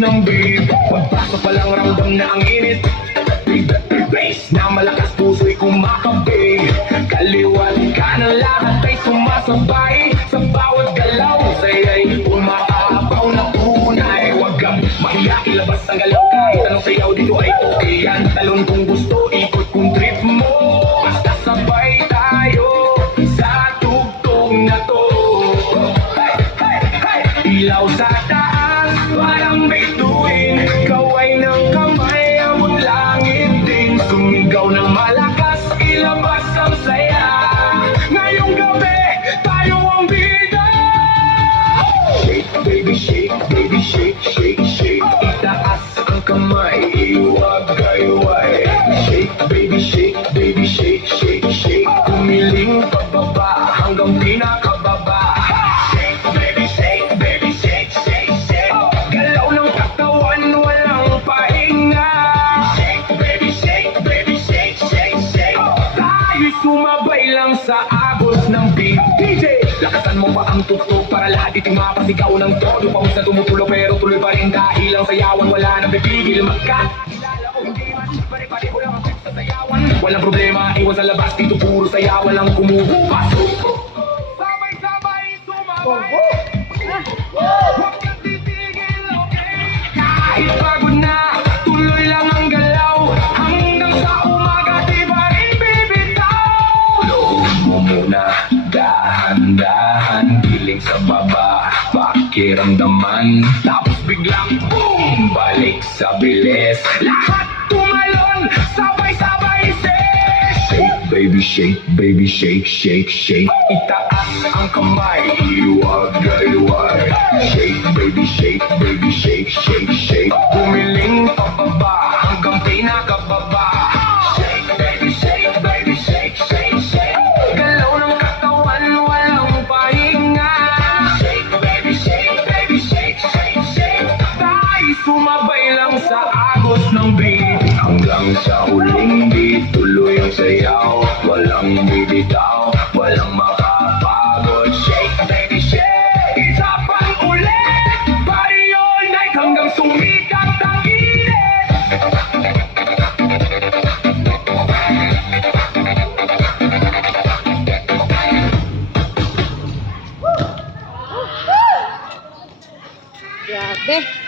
ng beat. Pagpasok pa lang ramdam na ang init. Bass na malakas, puso'y kumakabig. Kaliwat kanan lahat ay sumasabay. Sa bawat galaw saya'y umaapaw na tunay. Huwag kang mahiya, ilabas ang galaw. Kahit anong sayaw dito ay okay yan. Talon kung gusto, ikot kung trip mo. Basta sabay tayo sa tugtog na to. Ilaw sa taas, parang may tuwing. Kaway ng kamay, amot langit din. Sumigaw ng malakas, ilabas ang saya. Ngayong gabi, tayo ang bida. Shake, baby, shake, baby, shake, shake, shake. Itaas ang kamay, iwag-ayway. Shake, baby, shake, baby, shake, shake, shake. Umiling pababa hanggang pinakababa. Shake, baby, shake, baby, shake, shake, shake. Galaw ng katawan, walang pahinga. Shake, baby, shake, baby, shake, shake, shake. Tayo'y sumabay lang sa agos ng beat. DJ, lakasan mo pa ang tugtog para lahat iting mapasigaw ng todo. Paus na tumutulo pero tuloy pa rin dahil ang sayawan wala nang bibigil. Magkakilala o hindi man, pare-pareho lang ang trip sa sayawan. Walang problema, iwan sa labas, dito puro saya, walang kumukupas. Sabay-sabay sumabay. Huwag kang titigil, okay? Kahit pagod na, tuloy lang ang galaw. Hanggang sa umaga, di ba rin bibitaw? Loob mo muna, dahan-dahan. Giling sa baba, pakiramdaman. Tapos biglang boom, balik sa bilis. Lahat tumalon, sabay-sabay shake, baby, shake, baby, shake, shake, shake. Itaas ang kamay, iwag-ayway. Shake, baby, shake, baby, shake, shake, shake. Umiling pababa hanggang pinakababa. Shake, baby, shake, baby, shake, shake, shake. Galaw ng katawan, walang pahinga. Shake, baby, shake, baby, shake, shake, shake. Tayo sumabay lang sa agos ng beat. Hanggang sa huling beat, tuloy ang sayaw. Walang bibitaw, walang makapagod. Shake, baby, shake. Isa pang ulit. Party all night hanggang sumikat ang init. Grabe.